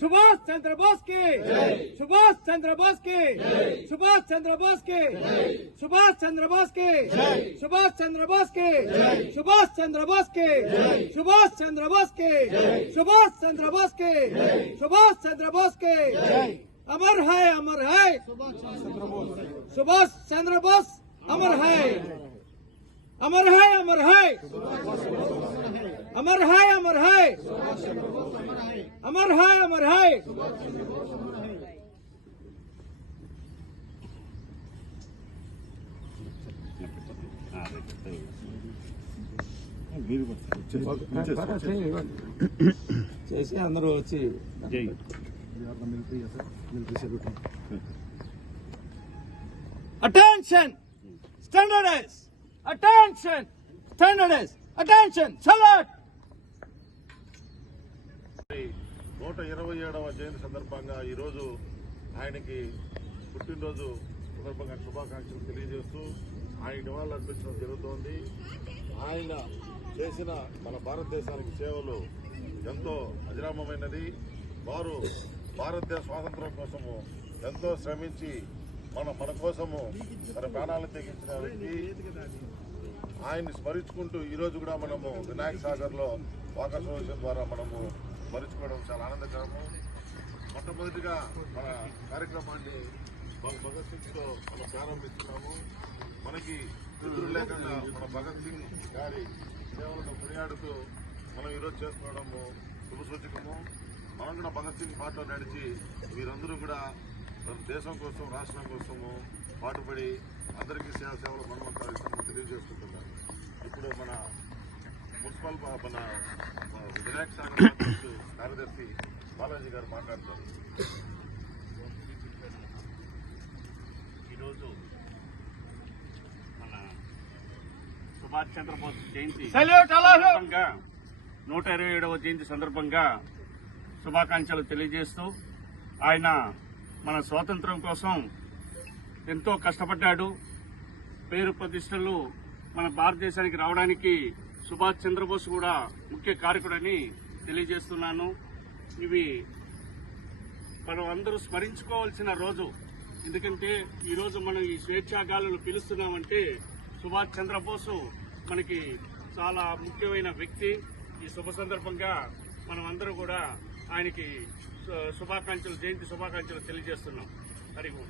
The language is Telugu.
सुभाष चंद्र बोस की सुभाष चंद्र बोस की सुभाष चंद्र बोस की सुभाष चंद्र बोस की सुभाष चंद्र बोस की सुभाष चंद्र बोस की सुभाष चंद्र बोस की सुभाष चंद्र बोस की सुभाष चंद्र बोस की अमर है सुभाष चंद्र बोस अमर है अमर है अमर है अमर है अमर है अमर है अमर है చేసి అందరూ వచ్చి attention stand at ease attention stand at ease attention salute 127వ జయంతి సందర్భంగా ఈరోజు ఆయనకి పుట్టినరోజు సందర్భంగా శుభాకాంక్షలు తెలియజేస్తూ ఆయన నివాళులు అర్పించడం జరుగుతోంది. ఆయన చేసిన మన భారతదేశానికి సేవలు ఎంతో అజరామమైనది. వారు భారతదేశ స్వాతంత్ర్యం కోసము ఎంతో శ్రమించి మన కోసము తన ప్రాణాలు తెగించిన వ్యక్తి. ఆయన్ని స్మరించుకుంటూ ఈరోజు కూడా మనము వినాయక సాగర్లో వాకర్ సొల్యూషన్ ద్వారా మనము స్మరించుకోవడం చాలా ఆనందకరము. మొట్టమొదటిగా మన కార్యక్రమాన్ని భగత్ సింగ్తో మనం ప్రారంభిస్తున్నాము. మనకి ఎదురు లేకుండా మన భగత్ సింగ్ గారి సేవలను కొనియాడుతూ మనం ఈరోజు చేసుకోవడము శుభసూచకము. మనం కూడా భగత్ సింగ్ బాటలో నడిచి వీరందరూ కూడా దేశం కోసం రాష్ట్రం కోసము పాటుపడి అందరికీ సేవలు మనమంతా తెలియజేసుకుంటున్నారు. ఇప్పుడు మన మున్సిపల్ మన వినాయక సాగర్ కార్యదర్శి బాలాజీ గారు మాట్లాడతారు. ఈరోజు మన సుభాష్ చంద్రబోస్ జయంతి 127వ జయంతి సందర్భంగా శుభాకాంక్షలు తెలియజేస్తూ ఆయన మన స్వాతంత్ర్యం కోసం ఎంతో కష్టపడ్డాడు. పేరు ప్రతిష్టలు మన భారతదేశానికి రావడానికి సుభాష్ చంద్రబోస్ కూడా ముఖ్య కారకుడని తెలియజేస్తున్నాను. ఇవి మనం అందరూ స్మరించుకోవాల్సిన రోజు. ఎందుకంటే ఈరోజు మనం ఈ స్వేచ్ఛాగాలులు పిలుస్తున్నామంటే సుభాష్ చంద్రబోస్ మనకి చాలా ముఖ్యమైన వ్యక్తి. ఈ శుభ సందర్భంగా మనం అందరూ కూడా ఆయనకి జయంతి శుభాకాంక్షలు తెలియజేస్తున్నాం. హరి ఓం.